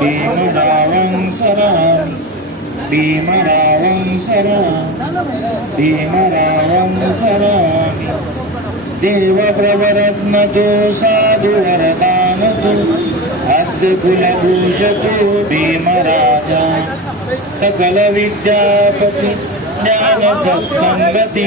भीमरा वं शरामि भीमरावं शराम भीमरावं शरामि देवप्रवरत्नतु साधु वरदानतु अद् कुलभूषतु भीमरायामि सकलविद्यापतिज्ञानसत्सम्पति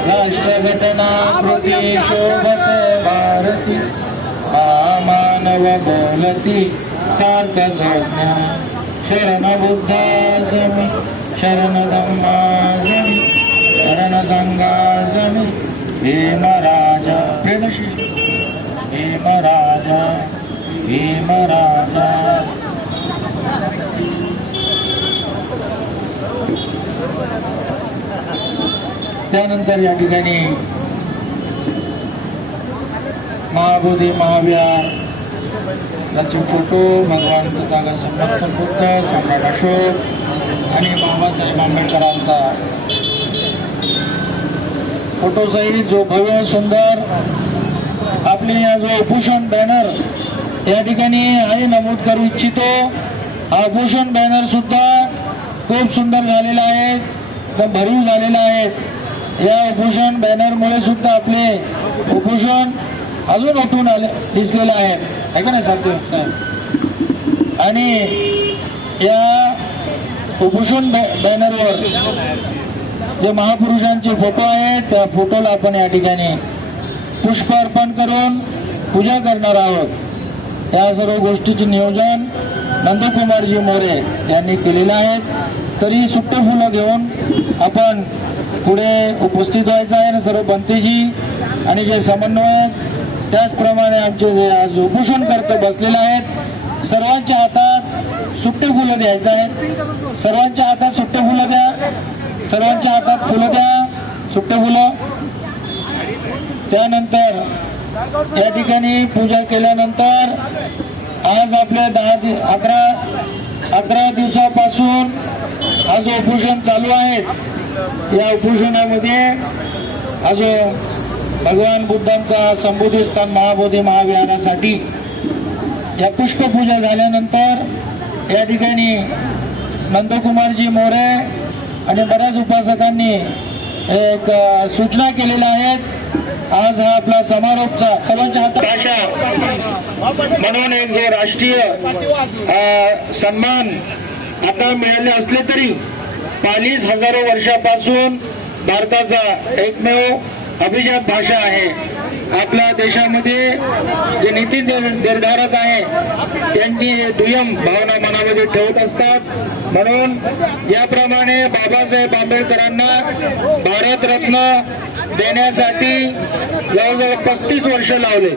राष्ट्रघटना कृती शोभत भारती मानव बोलती सार्थ संज्ञा शरण बुद्धासमी शरण धम्मासमी शरण संघासमी भीमराजा प्रेमशी भीमराजा भीमराजा त्यानंतर या ठिकाणी महाबोधी महाविहार त्याचे फोटो भगवान बुद्धाचा संरक्षण पुत्र सम्राट अशोक आणि बाबासाहेब आंबेडकरांचा. फोटोसहित जो भव्य सुंदर आपली या जो भूषण बॅनर या ठिकाणी आणि नमूद करू इच्छितो. हा भूषण बॅनर सुद्धा खूप सुंदर झालेला आहे भरीव झालेला आहे. या उपोषण बॅनरमुळे सुद्धा आपले उपोषण अजून उठून आले दिसलेलं आहे. आहे का नाही सांगतो आणि या उपोषण बॅनरवर जे महापुरुषांचे फोटो आहेत त्या फोटोला आपण या ठिकाणी पुष्प अर्पण करून पूजा करणार आहोत. या सर्व गोष्टीचे नियोजन नंदकुमारजी मोरे यांनी केलेलं आहे. तरी सुट्ट फुलं घेऊन आपण पुढे उपस्थित व्हायचं आहे आणि सर्व बंतेजी आणि जे समन्वयक त्याचप्रमाणे आमचे जे आज उपोषण करते बसलेले आहेत सर्वांच्या हातात सुट्टे फुलं द्यायचं आहे सर्वांच्या हातात सुट्टे फुलं द्या. सर्वांच्या हातात फुलं द्या. सुट्टे फुलं. त्यानंतर या ठिकाणी पूजा केल्यानंतर आज आपल्या दहा दि अकरा अकरा दिवसापासून आज उपोषण चालू आहे या उपोषणामध्ये आज भगवान बुद्धांचा संबोधी स्थान महाबोधी महाविहारासाठी या पुष्पपूजा झाल्यानंतर या ठिकाणी नंदकुमारजी मोरे आणि बऱ्याच उपासकांनी एक सूचना केलेल्या आहेत. आज हा आपला समारोपचा सर्वांच्या हातात भाषा म्हणून एक जो राष्ट्रीय सन्मान आता मिळाले असले तरी चाळीस हजारो वर्षापासून भारताचा एकमेव अभिजात भाषा आहे. आपल्या देशामध्ये जे नीती निर्धारक आहे त्यांची हे दुय्यम भावना मनामध्ये ठेवत असतात. म्हणून ज्याप्रमाणे बाबासाहेब आंबेडकरांना भारतरत्न देण्यासाठी जवळजवळ पस्तीस वर्ष लावले.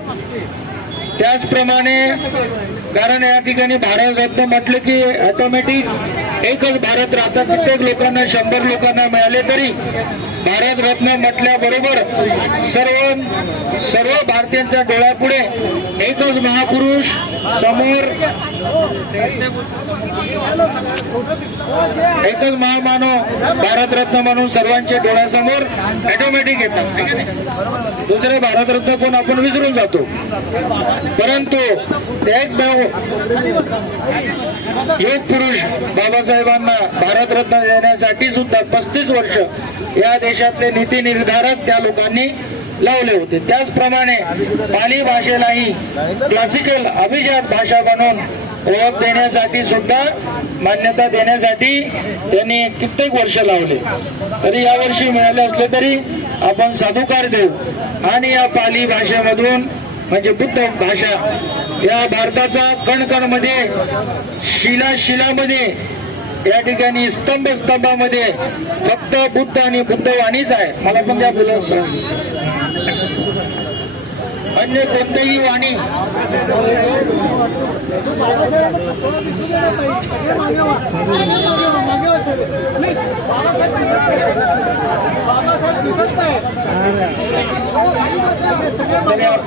त्याचप्रमाणे कारण या ठिकाणी भारतरत्न म्हटलं की ऑटोमॅटिक एकच भारत राहतात कित्येक लोकांना शंभर लोकांना मिळाले तरी भारतरत्न म्हटल्याबरोबर सर्व सर्व भारतीयांच्या डोळ्यापुढे एकच महापुरुष समोर एकच महामानव भारतरत्न म्हणून सर्वांच्या डोळ्यासमोर ऑटोमॅटिक येतात. दुसरे भारतरत्न कोण? आपण विसरून जातो. परंतु एक भाऊ योग पुरुष बाबासाहेबांना भारतरत्न देण्यासाठी सुद्धा पस्तीस वर्ष या देशातले नीती निर्धारक त्या लोकांनी लावले होते. त्याचप्रमाणे पाली भाषेलाही क्लासिकल अभिजात भाषा बनवून ओळख देण्यासाठी सुद्धा मान्यता देण्यासाठी त्यांनी कित्येक वर्ष लावले. तरी यावर्षी मिळाले असले तरी आपण साधुकार देऊ. आणि या पाली भाषेमधून म्हणजे बुद्ध भाषा या भारताचा कणकणमध्ये शिला शिलामध्ये या ठिकाणी स्तंभ स्तंभामध्ये फक्त बुद्ध आणि बुद्धवाणीच आहे. मला पण त्या बोलत अन्य कोणतीही वाणी?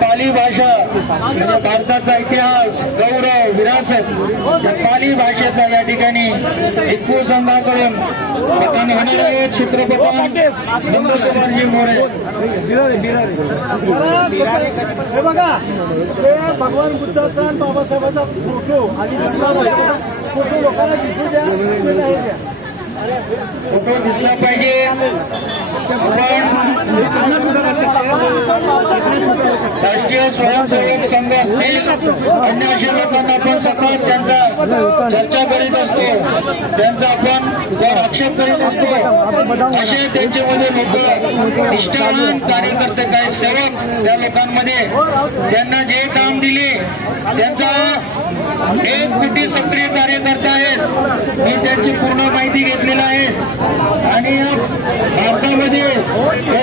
पाली भाषा म्हणजे भारताचा इतिहास गौरव विरासत या पाली भाषेचा या ठिकाणी हिंदू संघाकडून पठण होणार आहे चित्रपटन नंदकुमारजी मोरे. हे बघा ते भगवान बुद्धाचा बाबासाहेबांचा फोटो आणि फोटो लोकांना दिसू द्या. फोटो दिसला पाहिजे. राष्ट्रीय स्वयंसेवक संघ असतील अन्य अशा लोकांना आपण सतत त्यांचा चर्चा करीत असतो. त्यांचा आपण त्यावर आक्षेप करीत असतो. असे त्यांच्यामध्ये लोक निष्ठावान कार्यकर्ते काय सेवक त्या लोकांमध्ये त्यांना जे काम दिले त्यांचा एक कोटी सक्रिय कार्यकर्ते आहेत. मी त्यांची पूर्ण माहिती घेतली आहे आणि या भारतामध्ये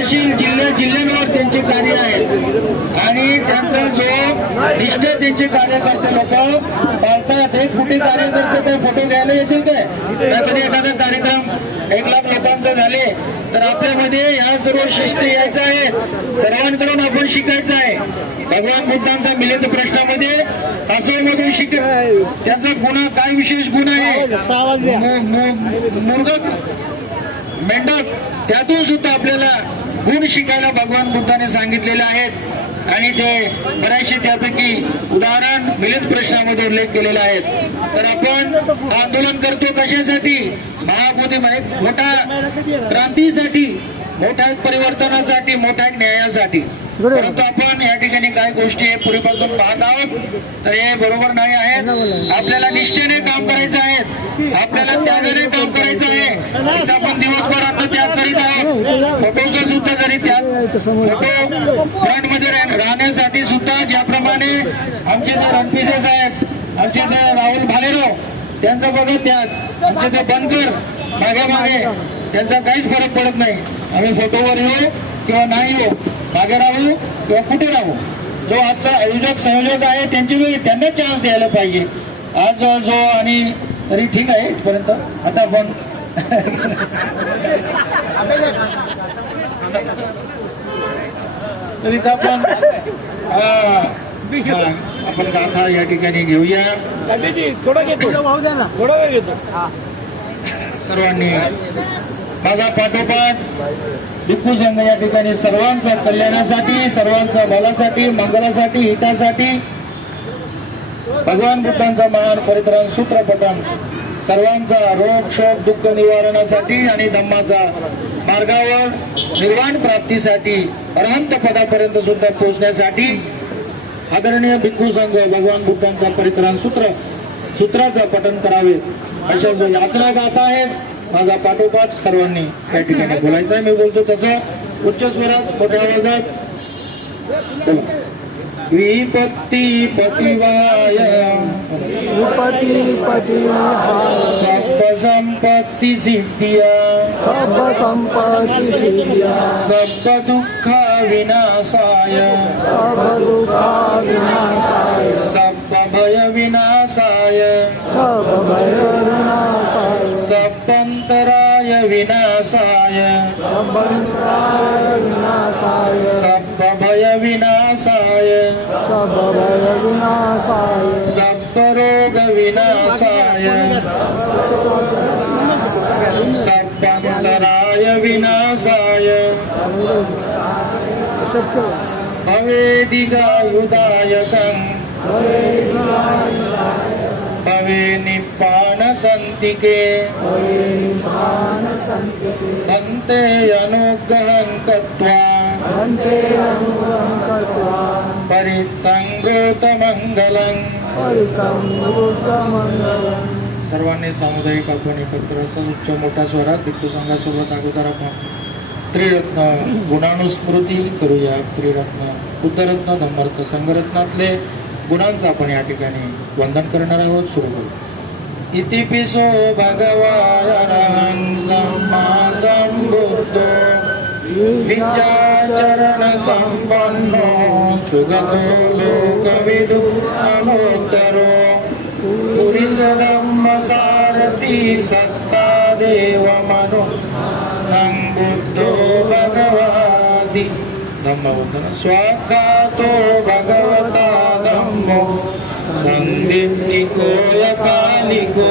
तहसील जिल्ह्या जिल्ह्यांवर त्यांचे कार्य आहेत आणि त्यांचा जो निष्ठ त्यांचे कार्यकर्ते लोक पाळतात एक कोटी कार्यकर्ते ते फोटो घ्यायला येतील काय? कधी एखादा कार्यक्रम एक लाख लोकांचा झाले तर आपल्यामध्ये ह्या सर्व शिस्त यायचं आहे. सर्वांकडून आपण शिकायचं आहे. भगवान बुद्धांचा मिलिंद प्रश्नामध्ये कासवमधून शिक त्यांचा गुन्हा काय विशेष गुण आहे? मुर्गक मेंढक त्यातून सुद्धा आपल्याला गुण शिकायला भगवान बुद्धाने सांगितलेले आहेत आणि ते बऱ्याचशे त्यापैकी उदाहरण मिलित प्रश्नामध्ये उल्लेख केलेला आहेत. तर आपण आंदोलन करतो कशासाठी? महाबोधी मोठा क्रांतीसाठी मोठ्या परिवर्तनासाठी मोठ्या न्यायासाठी. परंतु आपण या ठिकाणी काही गोष्टी पूर्वीपासून पाहत आहोत. तर हे बरोबर नाही आहेत. आपल्याला निश्चयने काम करायचं आहे. आपल्याला त्यागाने काम करायचं आहे. आपण दिवसभर अन्न त्याग करीत आहोत. फोटोचा सुद्धा जरी त्याग फोटो फ्रंटमध्ये राहण्यासाठी सुद्धा ज्याप्रमाणे आमचे जे रणपिसे साहेब आमचे जे राहुल भालेराव त्यांचा बघा त्याग. आमचे ते बनकर मागे मागे त्यांचा काहीच फरक पडत नाही. आम्ही फोटोवर येऊ. किंवा नाही येऊ मागे राहू किंवा कुठे राहू. जो आजचा आयोजक संयोजक आहे त्यांची वेळी त्यांना चान्स द्यायला पाहिजे. आज जो आणि तरी ठीक आहे इथपर्यंत. आता आपण तरी आपण हा, हा, आपण गाथा या ठिकाणी घेऊया. थोडं घेतो. भाऊ द्या ना. थोडा वेळ घेतो. सर्वांनी माझा पाठोपाठ भिक्खू या ठिकाणी सर्वांच्या कल्याणासाठी सर्वांच्या भलासाठी मंगलासाठी हितासाठी भगवान बुद्धांचा महान परित्राण सूत्रपठण सर्वांचा रोग शोक दुःख निवारणासाठी आणि धम्माचा मार्गावर निर्वाण प्राप्तीसाठी अरहंत पदापर्यंत सुद्धा पोहोचण्यासाठी आदरणीय भिक्खू संघ भगवान बुद्धांचा परित्राण सूत्र सूत्राचं पठन करावे अशा जो याचना गात आहेत. माझा पाठोपाठ सर्वांनी त्या ठिकाणी बोलायचं आहे मी बोलतो तसं. उच्च स्वरात मोठ्या आवाजात बोला. विपत्ती पतिवाय. पती पती सर्व संपत्ती सिद्धिया. सब संपत्ती सिद्धिया. सर्व दुःख विनाशाय सब दुःखा विनाशाय सर्व भय विनाशाय सब भय विनाशाय सर्वंतराय विनाशाय सबंत्राय विनाशाय सर्व भय विनाशाय सब भय विनाशाय सर्व रोग विनाशाय सर्वांतराय विनाशाय शक्य भवेदिगायुदायकम् भवे सन्तिके अन्ते अनुग्रहं कृत्वा। परितं सर्वांनी सामुदायिक आपण एकत्र असं उच्च मोठ्या स्वरात भिक्खू संघासोबत अगोदर आपण त्रिरत्न गुणानुस्मृती करूया. त्रिरत्न बुद्धरत्न धम्मरत्न संघरत्नातले गुणांचं आपण या ठिकाणी वंदन करणार आहोत. सुरू करू इति पिसो भगवान सम्मा सम्बुद्धो विद्याचरण संपन्नो सुगतो लोकविदु अनोत्तरो पुरिसधम्म सारथी सत्ता देव मनो नं बुद्धो भगवादि धम्मवदन स्वाखातो भगवता धम्मो सन्दिट्टिको यकालिको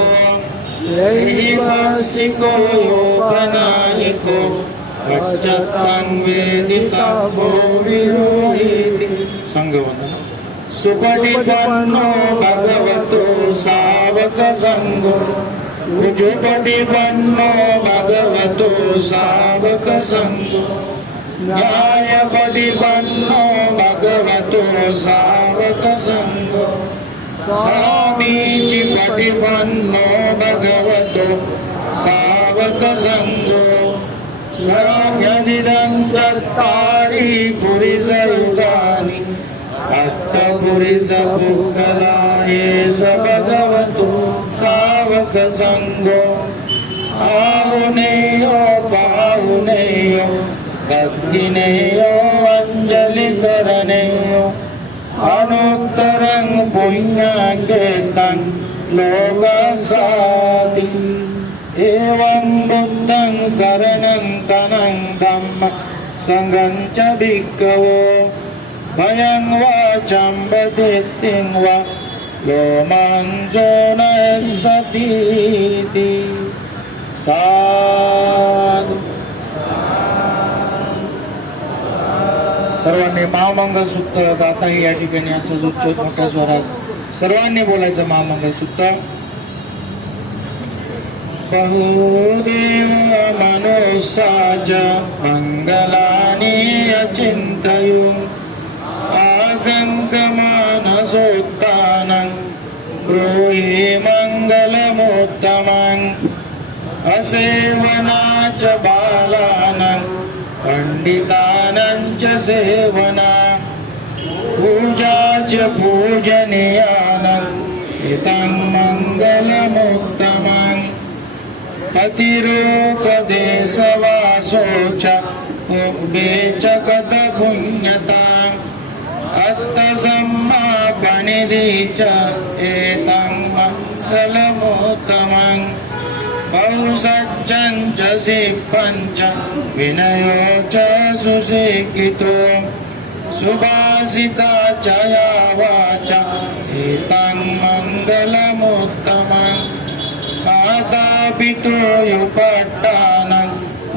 दैवसिको योपनायिको वच्चत्तं वेदितव्यो विरोहिति सङ्गवदन सुपटिपन्नो भगवतो सावक सङ्गो भुजपटिपन्नो भगवतो सावक सङ्गो न्यायपटिपन्नो भगवतो सावक स्वामीचि प्रतिपन्नो भगवतो सावकसङ्गो निरन्तरी पुरिषरूपादानी अक्त पुरिस स भगवतो सावकसङ्गो आहुनेयो पाहुनेयो पानेयिने पुण्यकेतं लोकसादि एवं बुद्धं शरणं तनं धम्म सङ्गं च भिक्खवो भयं वाचं वदित्तिं वा लोमाञ्जो न सतीति साधु सर्वांनी महामंगल सूत्र गाताही या ठिकाणी असं उच्च मोठ्या स्वरात सर्वांनी बोलायचं महामंगल सुद्धा बहुदेव मनुष्याच मंगलानि अचिन्तयु आगङ्कमानसोत्तानं ब्रूहि असेवना असेवनाच बालानं पण्डितानं च सेवना पूजा च हितं मङ्गलमुत्तमम् अतिरूपदेशवासो च उभे च कथपुण्यताम् अत्तसम्मापनिधि च एतं मङ्गलमुत्तमम् बहुसज्जं च सिद्धं च विनयो च सुशिक्षितो। सुभाषिता च या वाच एतं மங்களமுத்தம పాదాభితోయుపట్టానం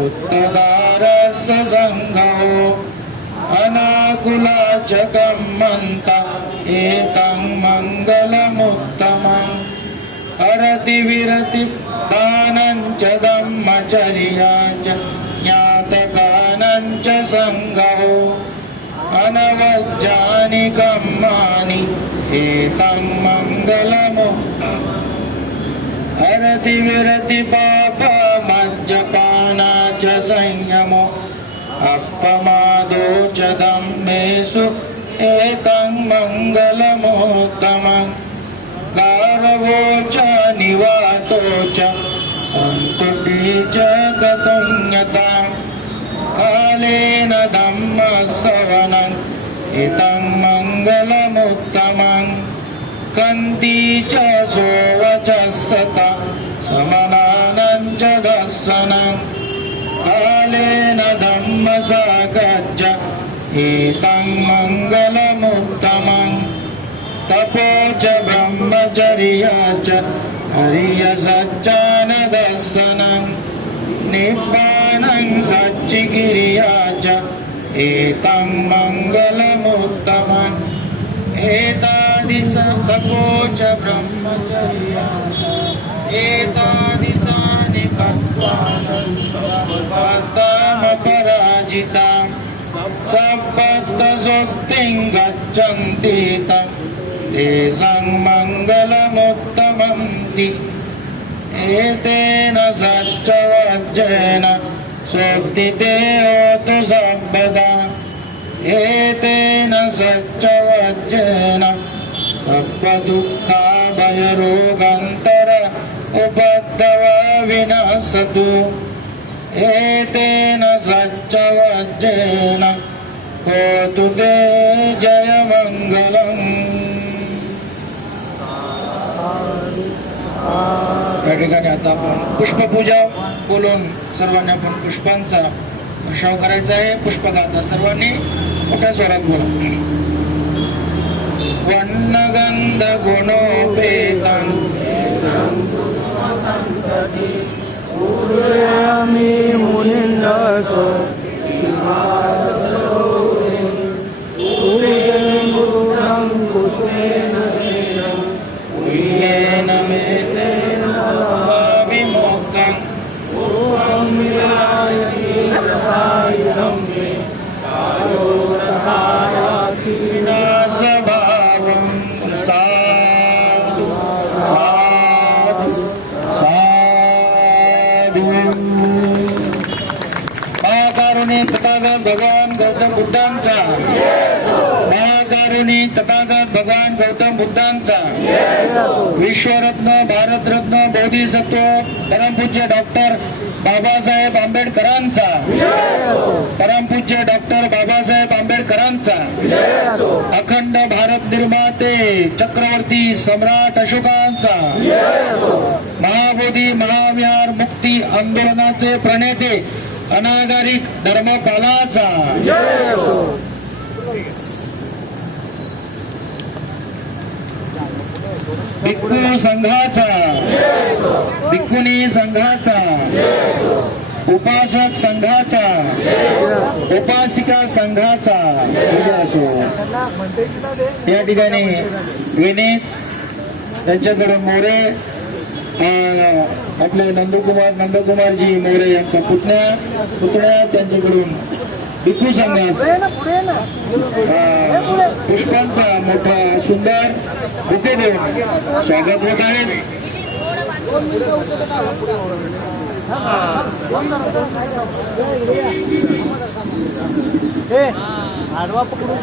ఉత్తుదారస్య సంఘో అనాకుల జగమ్మంత ఏకం మంగళముత్తమం. హరతి విరతి దానం చ ధమ్మచర్యా చ జ్ఞాతకానం చ సంఘో అనవజ్జాని కమ్మాని एतं मङ्गलमो हरति विरति पाप मज्जपाना च संयमो अपमादो च धम्मेषु एकं मङ्गलमुत्तमम् गारवो च निवातो च सन्तुटी च गतुन्यताम् कालेन धम्मसवनम् एतं मङ्गलमुत्तमम् कन्ती च सोवच सत समनानं च दर्शनम् कालेन धम्मसागज्ज एतं मङ्गलमुत्तमम् तपो च ब्रह्मचर्या च हरियसज्जानदर्शनम् निब्बानं सच्चिगिर्या च एतं मङ्गलमुत्तमम् एता तपो च ब्रह्मचर्या एतादिशानि कत्वामपराजिता सपत्तसुक्तिं गच्छन्ति तं तेषां मङ्गलमुत्तमन्ति एतेन सच्चवज्जेन सोक्तिते होतु सर्वदा एतेन सच्चवज्जेन सर्वदुःखाभयरोगान्तर उपद्रव विनशतु एतेन सच्चवज्जेन होतु ते जयमङ्गलम्। त्या ठिकाणी आता आपण पुष्पपूजा बोलून सर्वांनी आपण पुष्पांचा वर्षाव करायचा आहे. पुष्पगाथा सर्वांनी मोठ्या स्वरात बोला. வண்ணகந்த குணோபேதம் பூர்வயாமி முனிந்த विश्वरत्न भारतरत्न बोधिसत्व परमपूज्य डॉक्टर बाबासाहेब आंबेडकरांचा. परमपूज्य डॉक्टर बाबासाहेब आंबेडकरांचा. अखंड भारत निर्माते चक्रवर्ती सम्राट अशोकांचा. महाबोधी महाविहार मुक्ती आंदोलनाचे प्रणेते अनागारिक धर्मपालाचा. भिक्खू संघाचा भिक्खुनी संघाचा उपासक संघाचा उपासिका संघाचा असो. या ठिकाणी विनीत त्यांच्याकडे मोरे आपले नंदकुमार नंदकुमारजी मोरे यांचा पुतण्या पुतण्या त्यांच्याकडून संघाचा अं, पुष्पांचा मोठा सुंदर बुके देऊन स्वागत होत आहे. ए आडवा पकडून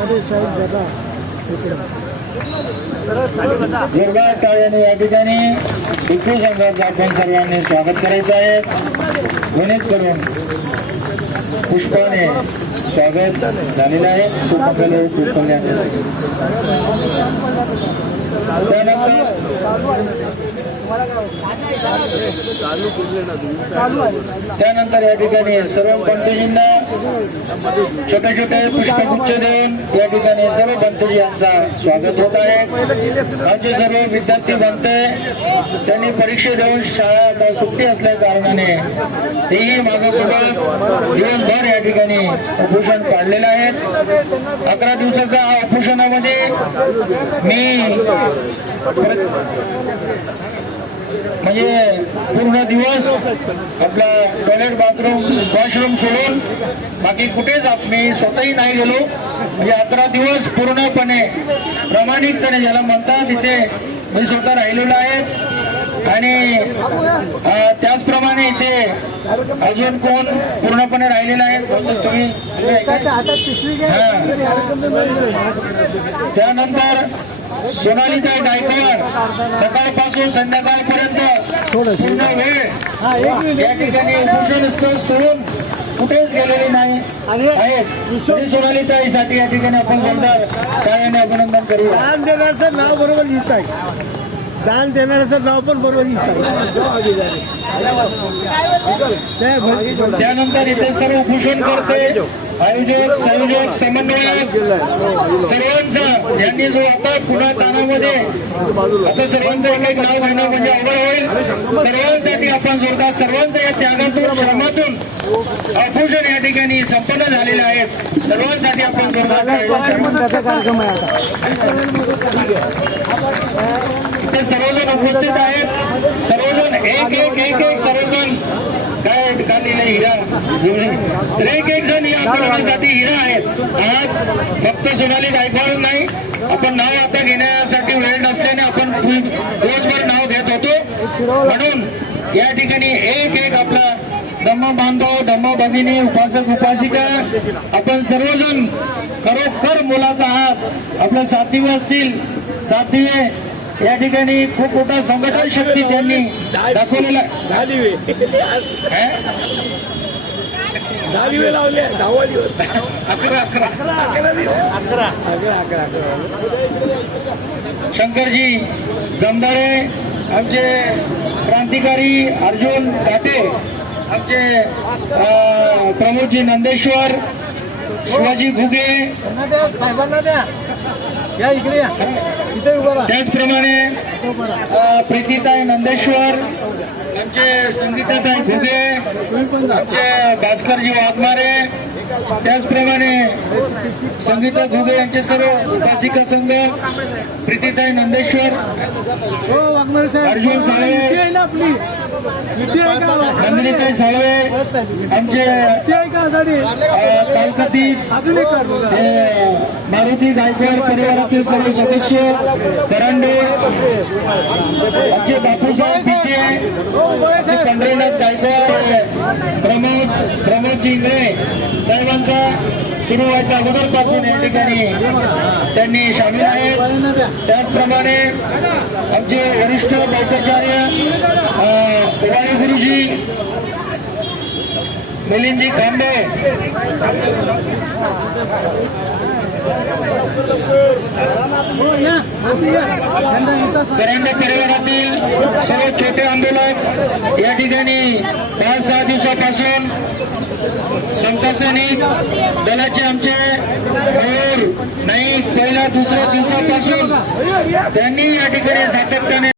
अरे साहेब दादा जोरदार टाळ्याने या ठिकाणी भिक्खू संघाचं आपण सर्वांनी स्वागत करायचं आहे. ध्वनीत करून पुष्पाने स्वागत झालेलं आहे. खूप आपल्याला त्यानंतर त्यानंतर या ठिकाणी सर्व पंतजींना छोटे छोटे पुष्पगुच्छ देऊन या ठिकाणी सर्व पंतजी यांचा स्वागत होत आहे. आमचे सर्व विद्यार्थी बनते त्यांनी परीक्षा देऊन शाळा आता सुट्टी असल्या कारणाने तेही माझ्यासोबत दिवसभर या ठिकाणी उपोषण काढलेलं आहे. अकरा दिवसाच्या हा उपोषणामध्ये मी म्हणजे पूर्ण दिवस आपला टॉयलेट बाथरूम वॉशरूम सोडून बाकी कुठेच आप- मी स्वतःही नाही गेलो. म्हणजे अकरा दिवस पूर्णपणे प्रामाणिकपणे ज्याला म्हणतात तिथे मी स्वतः राहिलेलो आहे. आणि त्याचप्रमाणे इथे अजून कोण पूर्णपणे राहिलेला आहे? तुम्ही त्यानंतर सोनालीताई गायकवाड सकाळपासून संध्याकाळपर्यंत पूर्ण वेळ या ठिकाणी उपोषण स्थळ सोडून कुठेच गेलेले नाही. आहेत. सोनालीताईसाठी या ठिकाणी आपण जोरदार टाळ्याने अभिनंदन करूया. नाव बरोबर लिहित आहे. दान देणाऱ्याचं नाव पण बरोबर त्यानंतर इथे सर्व उपोषण करते. आयोजक संयोजक समन्वयक सर्वांचा. यांनी जो आता पुन्हा तानामध्ये आता सर्वांचं एक एक नाव घेणं म्हणजे अवघड होईल. सर्वांसाठी आपण जोरदार सर्वांच्या या त्यागातून श्रमातून उपोषण या ठिकाणी संपन्न झालेलं आहे. सर्वांसाठी आपण जोरदार कार्यक्रम आहे इथे सर्वजण उपस्थित आहेत. सर्वजण एक एक एक एक सर्वजण काय खाल्लेलं हिरा. तर एक एक जण या आंदोलनासाठी हिरा आहेत. आज फक्त सोनाली गायकवाड नाही. आपण नाव आता घेण्यासाठी वेळ नसल्याने आपण दिवसभर नाव घेत होतो. म्हणून या ठिकाणी एक एक आपला धम्म बांधव धम्म भगिनी उपासक उपासिका आपण सर्वजण खरोखर मुलाचा हात आपल्या साथीवे असतील. साथीवे या ठिकाणी खूप मोठा संघटन शक्ती त्यांनी दाखवलेला हे? दहावी लावले दहावा दिवस अकरा अकरा. अकरा अकरा अकरा शंकरजी जमदारे आमचे क्रांतिकारी अर्जुन घाटे आमचे प्रमोदजी नंदेश्वर शिवाजी घुगे साहेबांना द्या. या इकडे इथे त्याचप्रमाणे प्रीतीताई नंदेश्वर आमचे संगीताताई घुगे आमचे भास्करजी वाघमारे त्याचप्रमाणे संगीता घुगे यांचे सर्व उपासिका संघ प्रीतीताई नंदेश्वर अर्जुन साळवे. नंदिनीताई साळवे आमचे युती मारुती गायकवाड परिवारातील सर्व सदस्य करंडे आमचे बापूसाहेब पिसे हो पंढरीनाथ गायकवाड प्रमोद प्रमोदजी इंगळे साहेबांचा सुरू व्हायच्या अगोदरपासून या ठिकाणी त्यांनी सामील आहेत. त्याचप्रमाणे आमचे वरिष्ठ बौद्धाचार्य उवाळे गुरुजी मिलिंदजी खांबे करंडे परिवारातील सर्व छोटे आंदोलक या ठिकाणी पाच सहा दिवसापासून संतसैनिक दलाचे आमचे नाही नाईक पहिल्या दुसऱ्या दिवसापासून त्यांनी या ठिकाणी सातत्याने